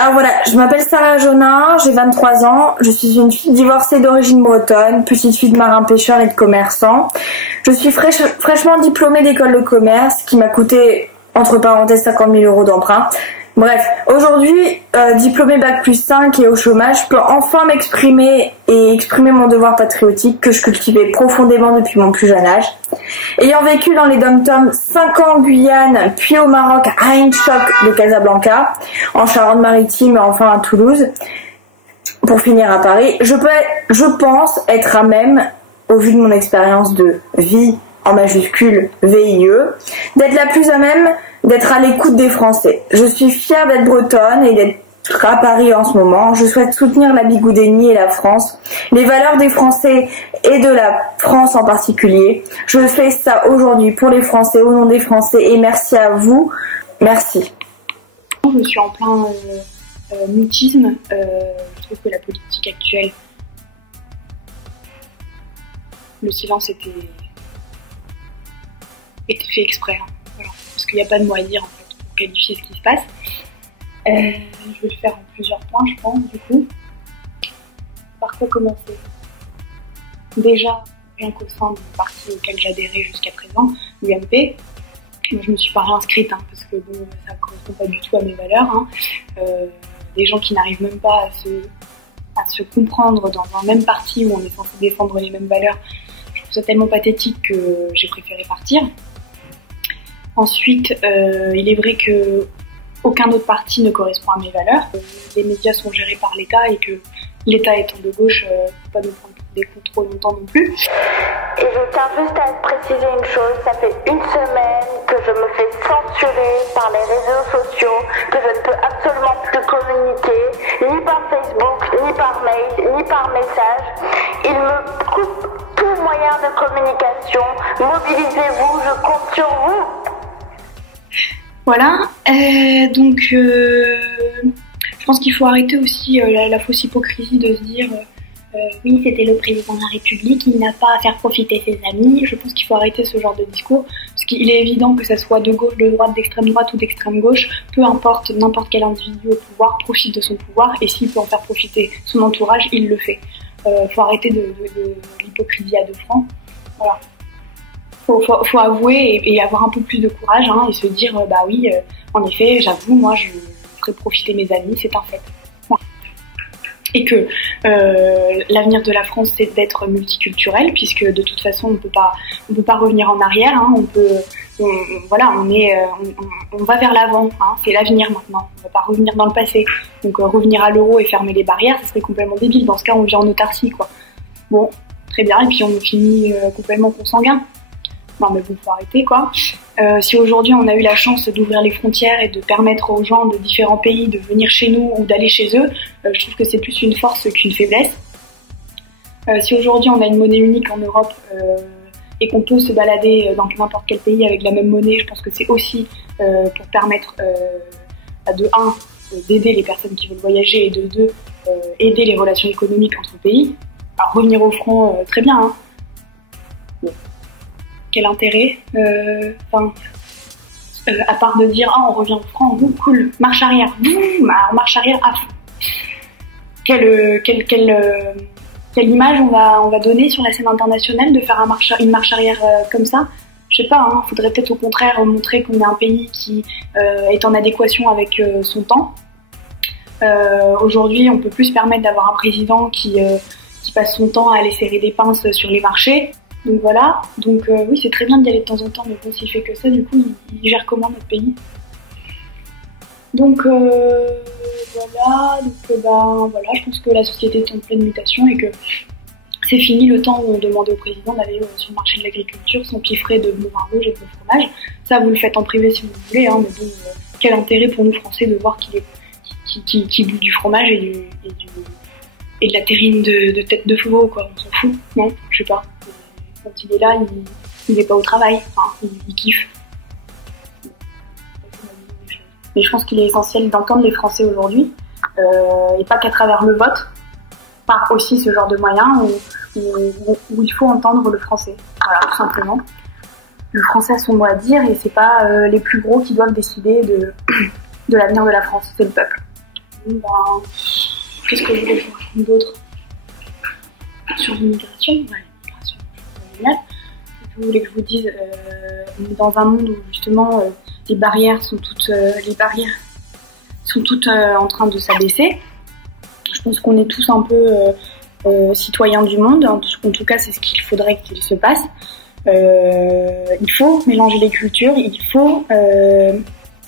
Alors voilà, je m'appelle Sarah Jonin, j'ai 23 ans, je suis une fille divorcée d'origine bretonne, petite fille de marin-pêcheur et de commerçant. Je suis fraîchement diplômée d'école de commerce qui m'a coûté, entre parenthèses, 50 000 € d'emprunt. Bref, aujourd'hui, diplômée bac+5 et au chômage, je peux enfin m'exprimer et exprimer mon devoir patriotique que je cultivais profondément depuis mon plus jeune âge. Ayant vécu dans les dom-toms 5 ans en Guyane, puis au Maroc à Ain Choc de Casablanca, en Charente-Maritime et enfin à Toulouse, pour finir à Paris, je pense être à même, au vu de mon expérience de vie en majuscule VIE, d'être la plus à même d'être à l'écoute des Français. Je suis fière d'être bretonne et d'être à Paris en ce moment. Je souhaite soutenir la Bigoudénie et la France, les valeurs des Français et de la France en particulier. Je fais ça aujourd'hui pour les Français, au nom des Français, et merci à vous. Merci. Je suis en plein mutisme. Je trouve que la politique actuelle, le silence était fait exprès. Voilà. Parce qu'il n'y a pas de mot à dire en fait, pour qualifier ce qui se passe. Je vais le faire en plusieurs points, je pense, du coup. Par quoi commencer? Déjà, rien qu'au sein du parti auquel j'adhérais jusqu'à présent, l'UMP, je me suis pas réinscrite, parce que bon, ça ne correspond pas du tout à mes valeurs. Des gens qui n'arrivent même pas à se comprendre dans un même parti où on est censé défendre les mêmes valeurs, je trouve ça tellement pathétique que j'ai préféré partir. Ensuite, il est vrai que aucun autre parti ne correspond à mes valeurs. Les médias sont gérés par l'État et que l'État étant de gauche, ne faut pas nous prendre des coups trop longtemps non plus. Et je tiens juste à préciser une chose, ça fait une semaine que je me fais censurer par les réseaux sociaux, que je ne peux absolument plus communiquer, ni par Facebook, ni par mail, ni par message. Ils me coupent tout moyen de communication. Mobilisez-vous, je compte sur vous. Voilà, donc je pense qu'il faut arrêter aussi la fausse hypocrisie de se dire oui, c'était le président de la République, il n'a pas à faire profiter ses amis. Je pense qu'il faut arrêter ce genre de discours, parce qu'il est évident que ça soit de gauche, de droite, d'extrême droite ou d'extrême gauche, peu importe, n'importe quel individu au pouvoir profite de son pouvoir, et s'il peut en faire profiter son entourage, il le fait. Faut arrêter de l'hypocrisie à 2 francs. Voilà. Faut avouer et avoir un peu plus de courage, et se dire bah oui, en effet, j'avoue, moi je ferai profiter mes amis, c'est un fait. Voilà. Et que l'avenir de la France, c'est d'être multiculturel, puisque de toute façon on peut pas revenir en arrière, on va vers l'avant, c'est l'avenir maintenant, on va pas revenir dans le passé. Donc revenir à l'euro et fermer les barrières, ça serait complètement débile. Dans ce cas, on vit en autarcie, quoi. Bon, très bien, et puis on finit complètement consanguin. Non mais bon, faut arrêter, quoi. Si aujourd'hui on a eu la chance d'ouvrir les frontières et de permettre aux gens de différents pays de venir chez nous ou d'aller chez eux, je trouve que c'est plus une force qu'une faiblesse. Si aujourd'hui on a une monnaie unique en Europe et qu'on peut se balader dans n'importe quel pays avec la même monnaie, je pense que c'est aussi pour permettre de 1, d'aider les personnes qui veulent voyager, et de 2, aider les relations économiques entre pays. Alors revenir au franc, très bien, Bon. Quel intérêt, à part de dire on revient au franc, cool, marche arrière, marche arrière à fond. Quelle image on va donner sur la scène internationale de faire une marche arrière comme ça? Je sais pas, faudrait peut-être au contraire montrer qu'on est un pays qui est en adéquation avec son temps. Aujourd'hui, on peut plus se permettre d'avoir un président qui passe son temps à aller serrer des pinces sur les marchés. Donc voilà, oui, c'est très bien d'y aller de temps en temps, mais bon, s'il fait que ça, du coup, il gère comment notre pays? Donc voilà, je pense que la société est en pleine mutation et que c'est fini le temps où on demandait au président d'aller sur le marché de l'agriculture sans pied frais de bon vin rouge et de bon fromage. Ça, vous le faites en privé si vous voulez, mais bon, quel intérêt pour nous Français de voir qu'il bout du fromage et de la terrine de tête de veau, quoi, on s'en fout, non? Je sais pas. Quand il est là, il n'est pas au travail, il kiffe. Mais je pense qu'il est essentiel d'entendre les Français aujourd'hui, et pas qu'à travers le vote, par aussi ce genre de moyens où il faut entendre le français. Voilà, tout simplement. Le français a son mot à dire et c'est pas les plus gros qui doivent décider de l'avenir de la France, c'est le peuple. Qu'est-ce que je voulais vous raconter d'autre sur l'immigration? L'immigration, c'est génial. Vous voulez que je vous dise, on est dans un monde où justement les barrières sont toutes en train de s'abaisser. Je pense qu'on est tous un peu citoyens du monde. En tout cas, c'est ce qu'il faudrait qu'il se passe. Il faut mélanger les cultures. Il faut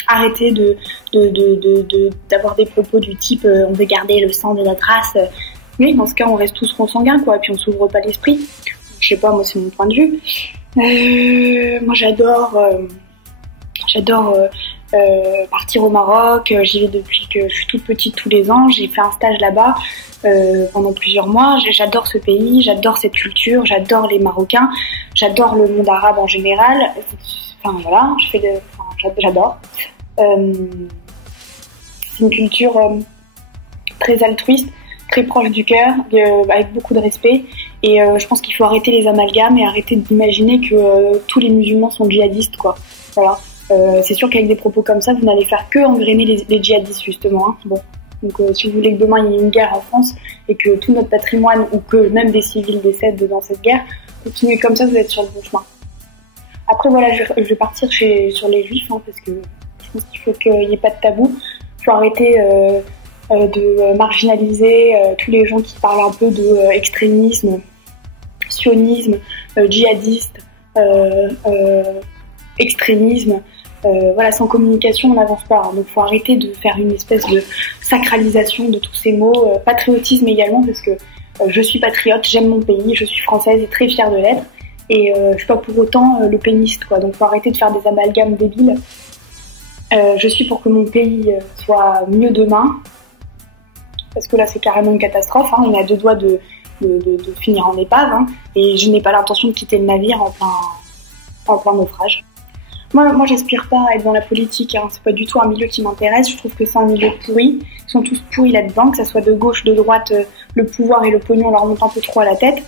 arrêter d'avoir des propos du type on veut garder le sang de notre race. Oui, dans ce cas, on reste tous consanguins, quoi. Et puis on s'ouvre pas l'esprit. Je sais pas, moi c'est mon point de vue. Moi j'adore partir au Maroc. J'y vais depuis que je suis toute petite tous les ans. J'ai fait un stage là-bas pendant plusieurs mois. J'adore ce pays, j'adore cette culture, j'adore les Marocains, j'adore le monde arabe en général. Enfin voilà, j'adore. C'est une culture très altruiste, très proche du cœur, avec beaucoup de respect. Et je pense qu'il faut arrêter les amalgames et arrêter d'imaginer que tous les musulmans sont djihadistes, quoi. Voilà. C'est sûr qu'avec des propos comme ça, vous n'allez faire que engrainer les djihadistes, justement. Hein. Bon. Donc si vous voulez que demain il y ait une guerre en France et que tout notre patrimoine ou que même des civils décèdent dans cette guerre, continuez comme ça, vous êtes sur le bon chemin. Après voilà, je vais partir sur les juifs, hein, parce que je pense qu'il faut qu'il n'y ait pas de tabou. Il faut arrêter de marginaliser tous les gens qui parlent un peu de extrémisme, sionisme, djihadiste, extrémisme. Voilà, sans communication, on n'avance pas. Hein. Donc, faut arrêter de faire une espèce de sacralisation de tous ces mots. Patriotisme également, parce que je suis patriote, j'aime mon pays, je suis française et très fière de l'être. Et je suis pas pour autant le péniste, quoi. Donc, faut arrêter de faire des amalgames débiles. Je suis pour que mon pays soit mieux demain, parce que là, c'est carrément une catastrophe. Hein. On est à deux doigts de finir en épave, hein. Et je n'ai pas l'intention de quitter le navire en plein naufrage. Moi, j'aspire pas à être dans la politique, hein. C'est pas du tout un milieu qui m'intéresse. Je trouve que c'est un milieu pourri. Ils sont tous pourris là-dedans, que ça soit de gauche, de droite, le pouvoir et le pognon leur montent un peu trop à la tête.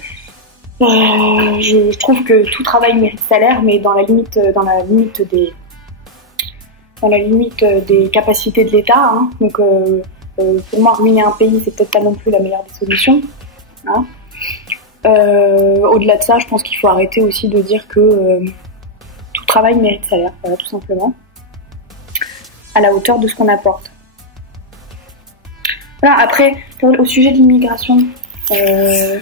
Je trouve que tout travail mérite salaire, mais dans la limite des capacités de l'État. Hein. Donc, pour moi, ruiner un pays, c'est peut-être pas non plus la meilleure des solutions. Hein. Au-delà de ça, je pense qu'il faut arrêter aussi de dire que tout travail mérite salaire, voilà, tout simplement, à la hauteur de ce qu'on apporte. Voilà, après, au sujet de l'immigration, je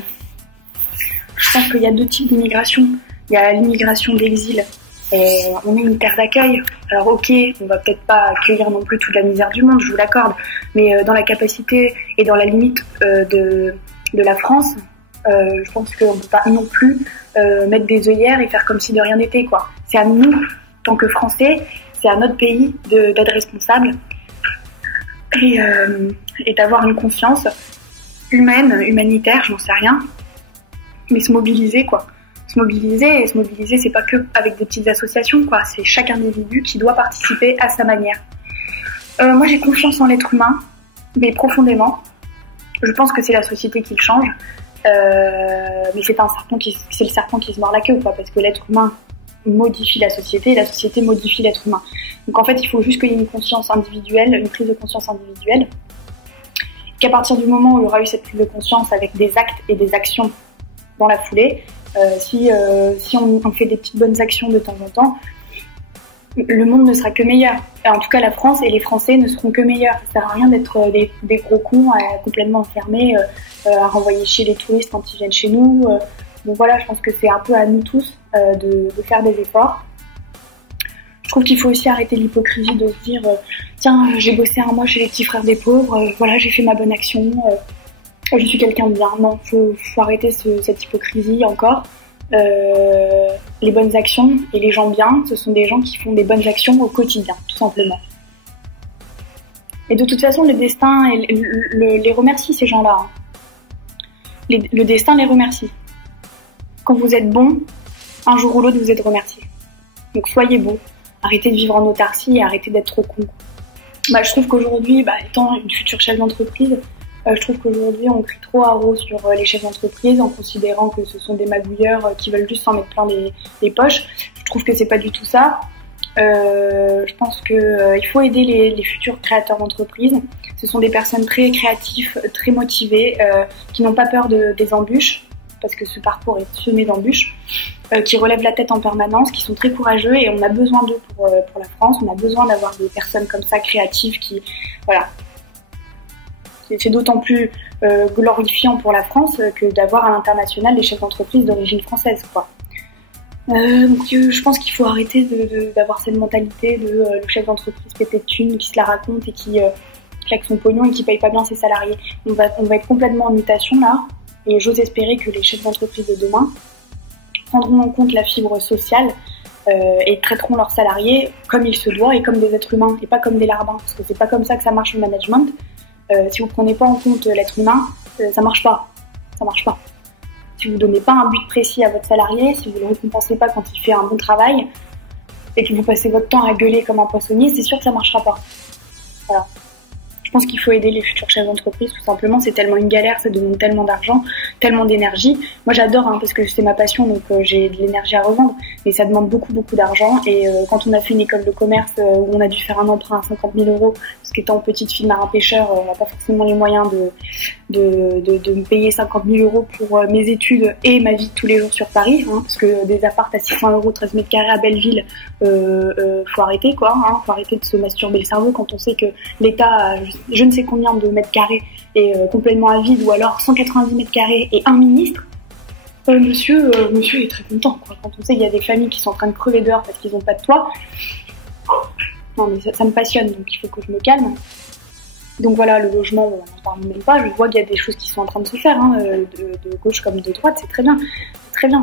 pense qu'il y a deux types d'immigration. Il y a l'immigration d'exil. On est une terre d'accueil. Alors ok, on va peut-être pas accueillir non plus toute la misère du monde, je vous l'accorde, mais dans la capacité et dans la limite de la France, je pense qu'on peut pas non plus mettre des œillères et faire comme si de rien n'était, quoi. C'est à nous, tant que Français, c'est à notre pays d'être responsables et d'avoir une conscience humanitaire, je n'en sais rien, mais se mobiliser, quoi. Se mobiliser, c'est pas que avec des petites associations, quoi. C'est chaque individu qui doit participer à sa manière. Moi, j'ai confiance en l'être humain, mais profondément. Je pense que c'est la société qui le change. Mais c'est le serpent qui se mord la queue, quoi, parce que l'être humain modifie la société et la société modifie l'être humain. Donc en fait, il faut juste qu'il y ait une conscience individuelle, une prise de conscience individuelle, qu'à partir du moment où il y aura eu cette prise de conscience avec des actes et des actions dans la foulée, si on fait des petites bonnes actions de temps en temps, le monde ne sera que meilleur. Et en tout cas, la France et les Français ne seront que meilleurs. Ça sert à rien d'être des gros cons complètement enfermés, à renvoyer chier les touristes quand ils viennent chez nous. Donc voilà, je pense que c'est un peu à nous tous de faire des efforts. Je trouve qu'il faut aussi arrêter l'hypocrisie de se dire tiens, j'ai bossé un mois chez les petits frères des pauvres, voilà, j'ai fait ma bonne action, je suis quelqu'un de bien. Non, faut arrêter cette hypocrisie encore. Les bonnes actions et les gens bien, ce sont des gens qui font des bonnes actions au quotidien, tout simplement. Et de toute façon, le destin les remercie, ces gens-là. Hein. Le destin les remercie. Quand vous êtes bon, un jour ou l'autre, vous êtes remercié. Donc soyez bon. Arrêtez de vivre en autarcie et arrêtez d'être trop con. Je trouve qu'aujourd'hui, étant une future chef d'entreprise, je trouve qu'aujourd'hui, on crie trop à haut sur les chefs d'entreprise en considérant que ce sont des magouilleurs qui veulent juste s'en mettre plein les poches. Je trouve que c'est pas du tout ça. Je pense que il faut aider les futurs créateurs d'entreprises. Ce sont des personnes très créatives, très motivées, qui n'ont pas peur des embûches, parce que ce parcours est semé d'embûches, qui relèvent la tête en permanence, qui sont très courageux, et on a besoin d'eux pour la France. On a besoin d'avoir des personnes comme ça, créatives, qui, voilà. C'est d'autant plus glorifiant pour la France que d'avoir à l'international des chefs d'entreprise d'origine française, quoi. Donc je pense qu'il faut arrêter d'avoir cette mentalité de le chef d'entreprise pété de thunes, qui se la raconte et qui claque son pognon et qui paye pas bien ses salariés. On va être complètement en mutation là, et j'ose espérer que les chefs d'entreprise de demain prendront en compte la fibre sociale et traiteront leurs salariés comme il se doit et comme des êtres humains et pas comme des larbins, parce que c'est pas comme ça que ça marche le management. Si vous prenez pas en compte l'être humain, ça marche pas. Si vous donnez pas un but précis à votre salarié, si vous le récompensez pas quand il fait un bon travail et que vous passez votre temps à gueuler comme un poissonnier, c'est sûr que ça marchera pas. Voilà. Je pense qu'il faut aider les futurs chefs d'entreprise, tout simplement. C'est tellement une galère, ça demande tellement d'argent, tellement d'énergie. Moi j'adore, parce que c'est ma passion, donc j'ai de l'énergie à revendre, mais ça demande beaucoup d'argent. Et quand on a fait une école de commerce où on a dû faire un emprunt à 50 000 €, parce qu'étant petite fille marin-pêcheur, on n'a pas forcément les moyens de me payer 50 000 € pour mes études et ma vie de tous les jours sur Paris, parce que des apparts à 600 €, 13 mètres carrés à Belleville, faut arrêter, quoi. Faut arrêter de se masturber le cerveau quand on sait que l'État a je ne sais combien de mètres carrés est complètement à vide, ou alors 190 mètres carrés et un ministre. Monsieur est très content, quoi. Quand on sait qu'il y a des familles qui sont en train de crever dehors parce qu'ils n'ont pas de toit. Non mais ça me passionne, donc il faut que je me calme. Donc voilà, le logement, on n'en parle même pas. Je vois qu'il y a des choses qui sont en train de se faire, de gauche comme de droite. C'est très bien,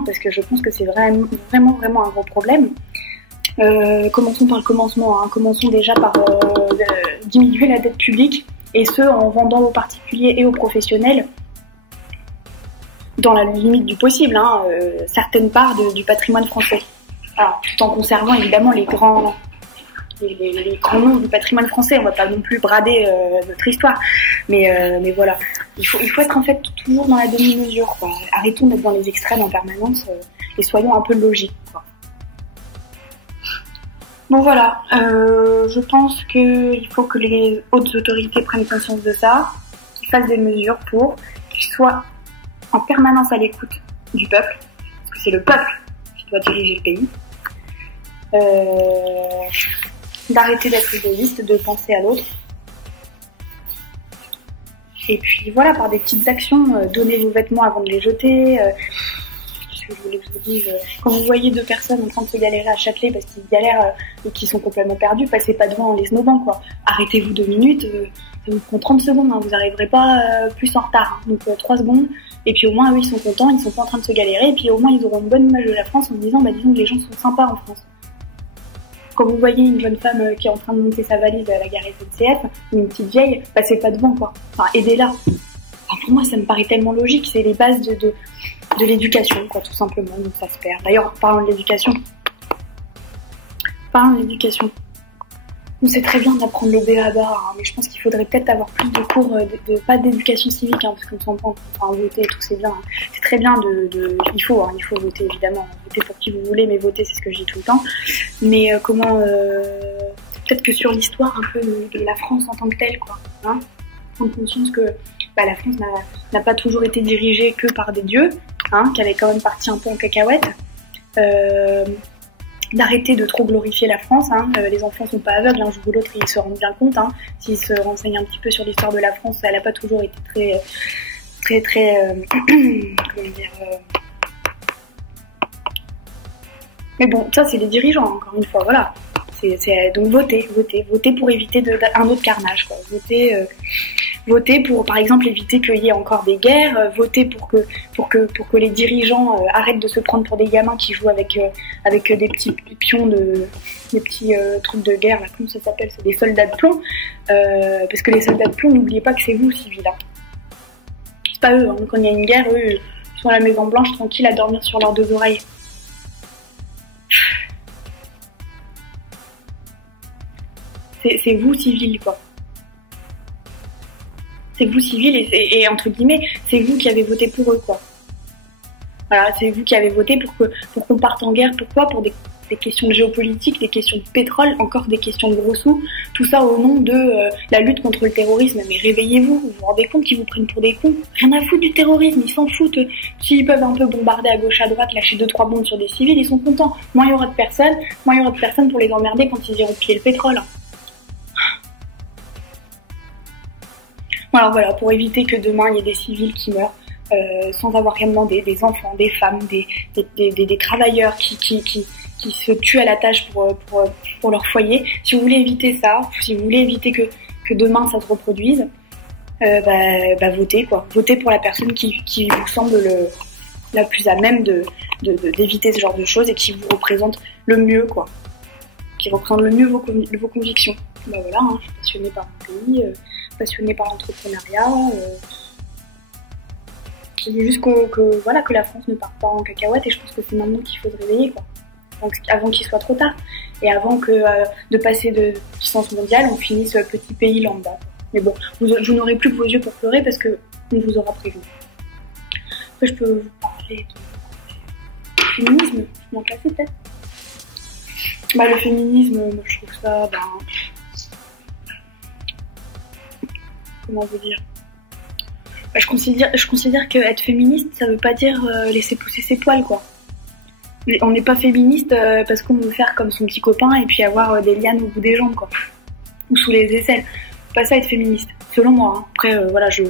parce que je pense que c'est vraiment un gros problème. Commençons par le commencement. Commençons déjà par diminuer la dette publique, et ce en vendant aux particuliers et aux professionnels, dans la limite du possible, certaines parts du patrimoine français. Alors, tout en conservant évidemment les grands noms du patrimoine français. On va pas non plus brader notre histoire, mais voilà. Il faut être en fait toujours dans la demi-mesure, quoi. Arrêtons d'être dans les extrêmes en permanence et soyons un peu logiques, quoi. Donc voilà, je pense qu'il faut que les hautes autorités prennent conscience de ça, qu'ils fassent des mesures pour qu'ils soient en permanence à l'écoute du peuple, parce que c'est le peuple qui doit diriger le pays. D'arrêter d'être égoïste, de penser à l'autre. Et puis voilà, par des petites actions, donnez vos vêtements avant de les jeter. Je voulais que je vous dise, quand vous voyez deux personnes en train de se galérer à Châtelet parce qu'ils galèrent et qu'ils sont complètement perdus, passez pas devant en les snobant, quoi. Arrêtez-vous 2 minutes, ça vous prend 30 secondes, vous n'arriverez pas plus en retard. Donc 3 secondes, et puis au moins eux ils sont contents, ils sont pas en train de se galérer, et puis au moins ils auront une bonne image de la France en disant, disons que les gens sont sympas en France. Quand vous voyez une jeune femme qui est en train de monter sa valise à la gare SNCF, ou une petite vieille, passez pas devant, quoi. Enfin, aidez-la. Pour moi, ça me paraît tellement logique, c'est les bases de l'éducation, quoi, tout simplement, donc ça se perd. D'ailleurs, parlons de l'éducation. C'est très bien d'apprendre le b.a.-ba, mais je pense qu'il faudrait peut-être avoir plus de cours, pas d'éducation civique, parce qu'on s'en prend, voter et tout, c'est bien. C'est très bien il faut voter, évidemment. Voter pour qui vous voulez, mais voter, c'est ce que je dis tout le temps. Mais peut-être que sur l'histoire un peu de la France en tant que telle, quoi, prendre conscience que la France n'a pas toujours été dirigée que par des dieux, qu'elle est quand même partie un peu en cacahuète. D'arrêter de trop glorifier la France, les enfants sont pas aveugles, un jour ou l'autre ils se rendent bien compte, s'ils se renseignent un petit peu sur l'histoire de la France, elle n'a pas toujours été très comment dire, mais bon, ça c'est les dirigeants, encore une fois, voilà. Donc votez pour éviter un autre carnage, quoi. Votez pour, par exemple, éviter qu'il y ait encore des guerres. Votez pour que les dirigeants arrêtent de se prendre pour des gamins qui jouent avec des petits pions des petits trucs de guerre. Là, comment ça s'appelle? C'est des soldats de plomb. Parce que les soldats de plomb, n'oubliez pas que c'est vous, civils. C'est pas eux. Quand il y a une guerre, eux, ils sont à la Maison Blanche, tranquilles, à dormir sur leurs 2 oreilles. C'est vous, civils, quoi. C'est vous, civils, et entre guillemets, c'est vous qui avez voté pour eux, quoi. Voilà, c'est vous qui avez voté pour qu'on parte en guerre. Pourquoi? des questions de géopolitique, des questions de pétrole, encore des questions de gros sous, tout ça au nom de la lutte contre le terrorisme. Mais réveillez-vous, vous vous rendez compte qu'ils vous prennent pour des cons? Rien à foutre du terrorisme, ils s'en foutent. S'ils peuvent un peu bombarder à gauche à droite, lâcher 2-3 bombes sur des civils, ils sont contents. Moins il y aura de personnes pour les emmerder quand ils iront piller le pétrole. Alors voilà, pour éviter que demain il y ait des civils qui meurent sans avoir rien demandé, des enfants, des femmes, des travailleurs qui se tuent à la tâche pour leur foyer. Si vous voulez éviter ça, si vous voulez éviter que demain ça se reproduise, votez quoi. Votez pour la personne qui vous semble la plus à même d'éviter ce genre de choses et qui vous représente le mieux quoi. Qui représente le mieux vos convictions. Voilà, je suis passionnée par mon pays, passionnée par l'entrepreneuriat. Je dis juste que la France ne part pas en cacahuète et je pense que c'est maintenant qu'il faut se réveiller quoi. Donc, avant qu'il soit trop tard et avant que de passer de puissance mondiale, on finisse petit pays lambda. Mais bon, vous n'aurez plus que vos yeux pour pleurer parce que on vous aura prévu. Après, je peux vous parler de féminisme, je m'en classais peut-être. Le féminisme, je trouve ça, comment vous dire, je considère que être féministe, ça veut pas dire laisser pousser ses poils, quoi. On n'est pas féministe parce qu'on veut faire comme son petit copain et puis avoir des lianes au bout des jambes, quoi. Ou sous les aisselles. C'est pas ça être féministe, selon moi. Hein. Après, je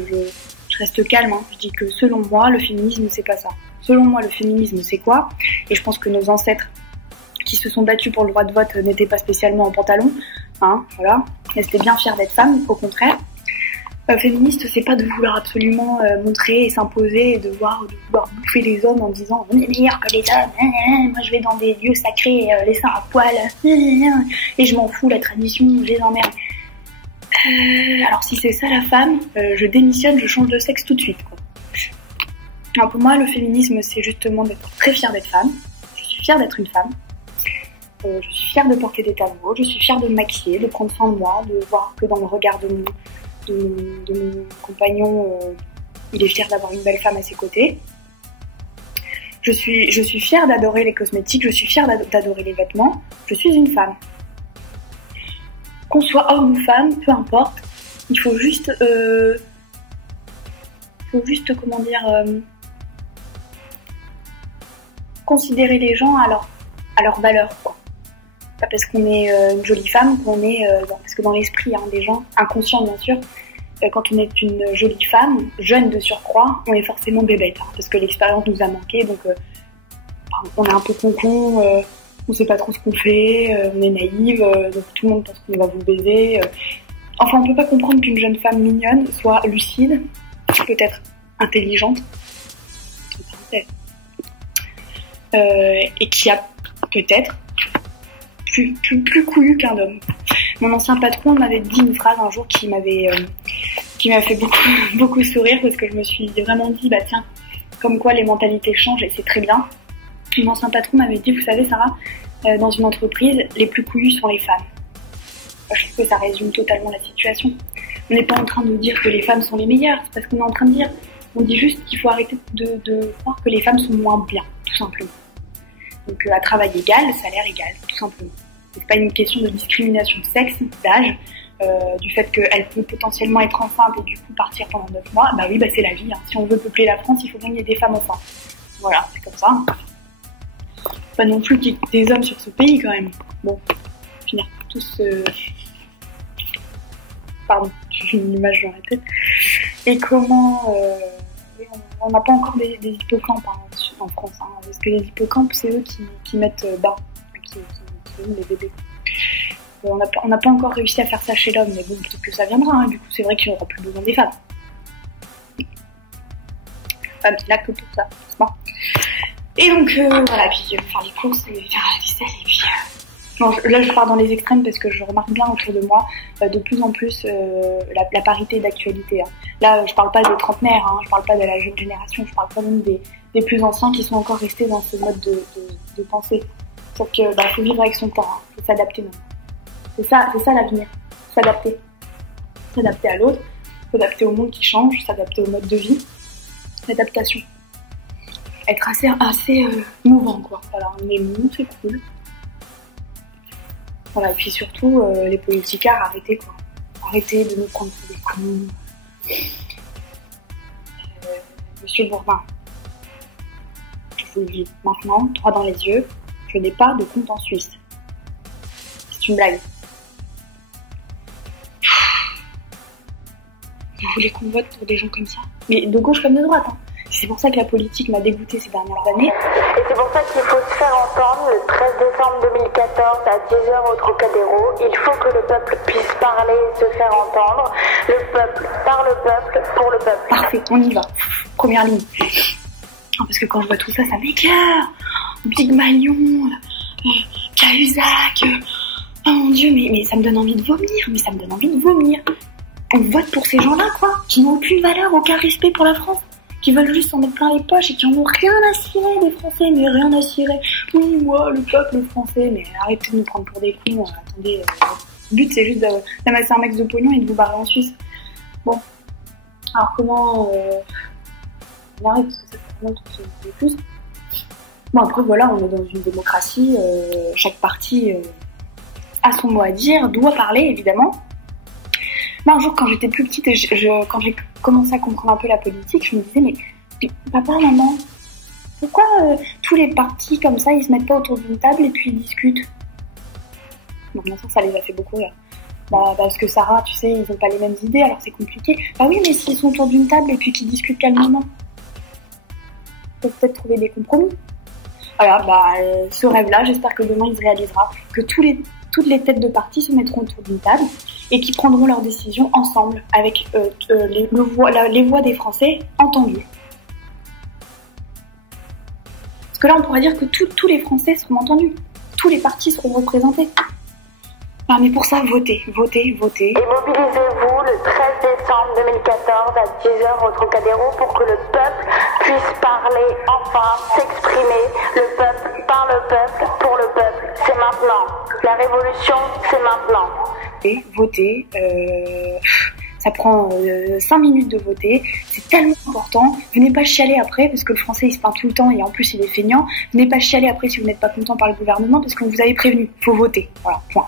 reste calme. Hein. Je dis que selon moi, le féminisme, c'est pas ça. Selon moi, le féminisme, c'est quoi? Et je pense que nos ancêtres qui se sont battus pour le droit de vote n'étaient pas spécialement en pantalon. Hein, voilà. Elles étaient bien fières d'être femmes, au contraire. Féministe, c'est pas de vouloir absolument montrer et s'imposer et de vouloir bouffer les hommes en disant on est meilleur que les hommes, moi je vais dans des lieux sacrés, les seins à poil, et je m'en fous, la tradition, je les emmerde. Alors si c'est ça la femme, je démissionne, je change de sexe tout de suite, quoi. Alors pour moi, le féminisme, c'est justement d'être très fière d'être femme. Je suis fière d'être une femme. Je suis fière de porter des talons hauts, je suis fière de me maquiller, de prendre soin de moi, de voir que dans le regard de mon compagnon, il est fier d'avoir une belle femme à ses côtés. Je suis fière d'adorer les cosmétiques, je suis fière d'adorer les vêtements. Je suis une femme. Qu'on soit homme ou femme, peu importe. Il faut juste, comment dire, considérer les gens à leur valeur, quoi. Pas parce qu'on est une jolie femme qu'on est, parce que dans l'esprit des gens, inconscients bien sûr, quand on est une jolie femme, jeune de surcroît, on est forcément bébête, parce que l'expérience nous a manqué, donc on est un peu con, on sait pas trop ce qu'on fait, on est naïve, donc tout le monde pense qu'on va vous baiser. Enfin, on peut pas comprendre qu'une jeune femme mignonne soit lucide, peut-être intelligente, et qui a peut-être plus couillu qu'un homme. Mon ancien patron m'avait dit une phrase un jour qui m'a fait beaucoup sourire parce que je me suis vraiment dit tiens, comme quoi les mentalités changent et c'est très bien. Mon ancien patron m'avait dit, vous savez Sarah, dans une entreprise, les plus couillues sont les femmes. Je trouve que ça résume totalement la situation. On n'est pas en train de dire que les femmes sont les meilleures, c'est parce qu'on est en train de dire, on dit juste qu'il faut arrêter de croire que les femmes sont moins bien, tout simplement. Donc à travail égal, salaire égal, tout simplement. C'est pas une question de discrimination de sexe, d'âge, du fait qu'elle peut potentiellement être enceinte et du coup partir pendant 9 mois. Oui, c'est la vie. Hein. Si on veut peupler la France, il faut bien qu'il y ait des femmes enceintes. Voilà, c'est comme ça. Pas non plus qu'il y ait des hommes sur ce pays quand même. Bon, finir tous... Pardon, j'ai une image dans la tête. Et comment... on n'a pas encore des hippocampes en France, hein, parce que les hippocampes, c'est eux qui mettent bas, qui les bébés. On n'a pas encore réussi à faire ça chez l'homme, mais bon, peut-être que ça viendra, hein, du coup c'est vrai qu'il n'y aura plus besoin des femmes. Femmes, c'est là que pour ça, c'est pas. Et donc voilà, puis faire les courses, faire la vaisselle, et puis... là je pars dans les extrêmes parce que je remarque bien autour de moi de plus en plus la parité d'actualité. Hein. Là je parle pas des trentenaires, hein, je parle pas de la jeune génération, je parle quand même des plus anciens qui sont encore restés dans ce mode de pensée. Sauf que faut vivre avec son temps, hein, faut s'adapter maintenant. C'est ça l'avenir, s'adapter. S'adapter à l'autre, s'adapter au monde qui change, s'adapter au mode de vie, l'adaptation. Être assez mouvant quoi. Voilà, on est mou, c'est cool. Voilà, et puis surtout, les politicards, arrêtez quoi. Arrêtez de nous prendre pour des cons. Monsieur Bourdin, je vous le dis maintenant, droit dans les yeux, je n'ai pas de compte en Suisse. C'est une blague. Vous voulez qu'on vote pour des gens comme ça? Mais de gauche comme de droite, hein. C'est pour ça que la politique m'a dégoûtée ces dernières années. Et c'est pour ça qu'il faut se faire entendre le 13 décembre 2014 à 10h au Trocadéro. Il faut que le peuple puisse parler et se faire entendre. Le peuple, par le peuple, pour le peuple. Parfait, on y va. Première ligne. Parce que quand je vois tout ça, ça m'écoeure. Big Malion, Cahuzac. Oh mon Dieu, mais ça me donne envie de vomir. On vote pour ces gens-là, quoi, qui n'ont aucune valeur, aucun respect pour la France, qui veulent juste s'en mettre plein les poches et qui en ont rien à cirer des Français, mais rien à cirer. Oui, moi, le peuple français, mais arrêtez de nous prendre pour des cons. Attendez, le but c'est juste d'amasser un max de pognon et de vous barrer en Suisse. Bon, alors comment on arrête, parce que ça fait vraiment tout ce que plus. Bon, après voilà, on est dans une démocratie, chaque parti a son mot à dire, doit parler évidemment. Mais un jour, quand j'étais plus petite et quand j'ai commencé à comprendre un peu la politique, je me disais, mais papa, maman, pourquoi tous les partis comme ça, ils se mettent pas autour d'une table et puis ils discutent? Bon, bien sûr, ça les a fait beaucoup rire. Bah, parce que Sarah, tu sais, ils ont pas les mêmes idées, alors c'est compliqué. Bah oui, mais s'ils sont autour d'une table et puis qu'ils discutent calmement, ils peuvent peut-être trouver des compromis. Voilà, bah, ce rêve-là, j'espère que demain il se réalisera, que toutes les têtes de parti se mettront autour d'une table et qui prendront leurs décisions ensemble avec les voix des Français entendues. Parce que là, on pourra dire que tous les Français seront entendus, tous les partis seront représentés. Ah, mais pour ça, votez. Et mobilisez-vous le 13 décembre 2014 à 10h au Trocadéro pour que le peuple puisse parler, enfin, s'exprimer. Le peuple, par le peuple, pour le peuple. C'est maintenant. La révolution, c'est maintenant. Et votez. Ça prend 5 minutes de voter. C'est tellement important. Venez pas chialer après, parce que le français, il se plaint tout le temps et en plus, il est feignant. Venez pas chialer après si vous n'êtes pas content par le gouvernement, parce qu'on vous avait prévenu. Faut voter. Voilà, point.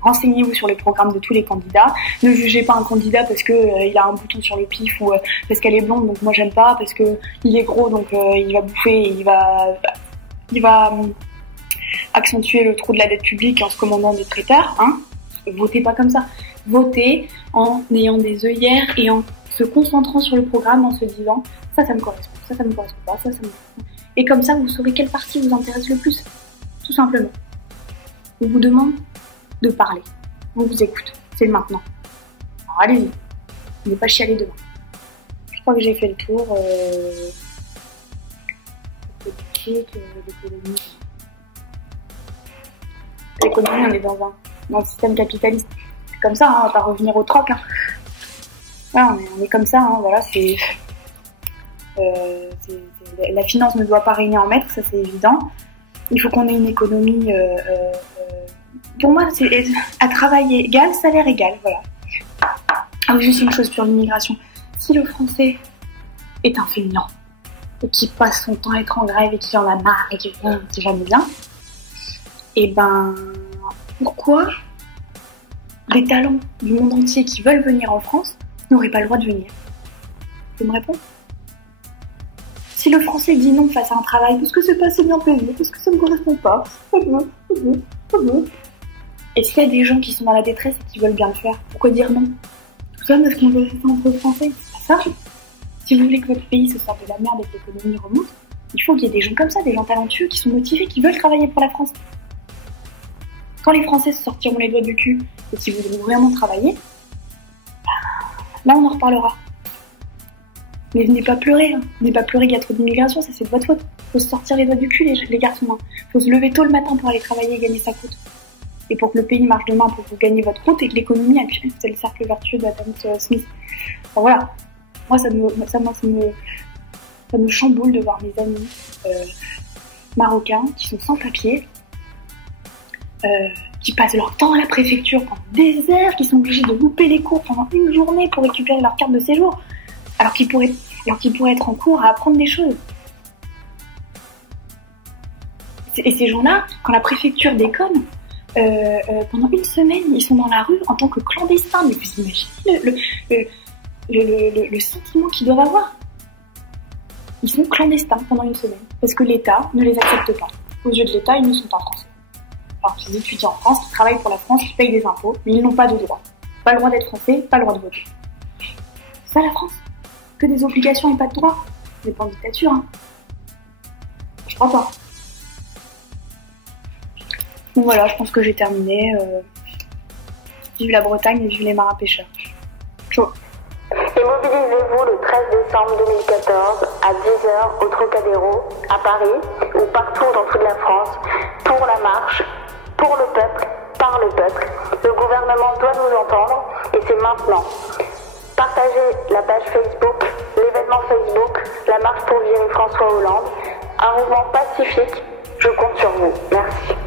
Renseignez-vous sur les programmes de tous les candidats. Ne jugez pas un candidat parce que il a un bouton sur le pif ou parce qu'elle est blonde, donc moi j'aime pas, parce que il est gros, donc il va bouffer et il va accentuer le trou de la dette publique en se commandant des traiteurs. Hein. Votez pas comme ça. Votez en ayant des œillères et en se concentrant sur le programme, en se disant ça me correspond, ça me correspond pas, ça me correspond. Et comme ça, vous saurez quel parti vous intéresse le plus, tout simplement. On vous demande de parler. On vous écoute. C'est le maintenant. Alors allez-y. Ne pas chialer demain. Je crois que j'ai fait le tour. Politique, l'économie. L'économie, on est dans un système capitaliste. C'est comme ça, hein, on va pas revenir au troc. Hein. Voilà, on est comme ça, hein, voilà, la finance ne doit pas régner en maître, ça c'est évident. Il faut qu'on ait une économie... pour moi, c'est à travail égal, salaire égal, voilà. Ah oui, juste une chose sur l'immigration. Si le français est un feignant, et qui passe son temps à être en grève, et qui en a marre, et qui c'est jamais bien, et ben, pourquoi des talents du monde entier qui veulent venir en France n'auraient pas le droit de venir? Vous me répondez? Si le français dit non face à un travail, parce que c'est pas assez bien payé, parce que ça ne correspond pas, est-ce qu'il y a des gens qui sont dans la détresse et qui veulent bien le faire? Pourquoi dire non? Tout ça parce qu'on veut faire ça entre français. C'est pas ça. Si vous voulez que votre pays se sorte de la merde et que l'économie remonte, il faut qu'il y ait des gens comme ça, des gens talentueux, qui sont motivés, qui veulent travailler pour la France. Quand les Français se sortiront les doigts du cul et qu'ils voudront vraiment travailler, là on en reparlera. Mais venez pas pleurer, hein. Venez pas pleurer qu'il y a trop d'immigration, ça c'est de votre faute. Faut se sortir les doigts du cul les garçons. Hein. Faut se lever tôt le matin pour aller travailler et gagner sa croûte. Et pour que le pays marche demain, pour que vous gagnez votre croûte et que l'économie appuie. C'est le cercle vertueux de Adam Smith. Enfin, voilà. Moi ça me chamboule de voir mes amis marocains qui sont sans papier, qui passent leur temps à la préfecture pendant des heures, qui sont obligés de louper les cours pendant une journée pour récupérer leur carte de séjour, alors qu'ils pourraient être en cours à apprendre des choses. Et ces gens-là, quand la préfecture déconne, pendant une semaine, ils sont dans la rue en tant que clandestins. Mais vous imaginez le sentiment qu'ils doivent avoir. Ils sont clandestins pendant une semaine parce que l'État ne les accepte pas. Aux yeux de l'État, ils ne sont pas français. Enfin, ils étudient en France, ils travaillent pour la France, ils payent des impôts, mais ils n'ont pas de droit. Pas le droit d'être français, pas le droit de voter. C'est ça la France. Que des obligations et pas de droits. C'est pas en dictature, hein. Je crois pas. Donc voilà, je pense que j'ai terminé. Vive la Bretagne et vive les marins pêcheurs. Chaud. Et mobilisez-vous le 13 décembre 2014 à 10h au Trocadéro, à Paris, ou partout dans toute la France, pour la marche, pour le peuple, par le peuple. Le gouvernement doit nous entendre et c'est maintenant. Partagez la page Facebook, l'événement Facebook, la marche pour virer François Hollande. Un mouvement pacifique, je compte sur vous. Merci.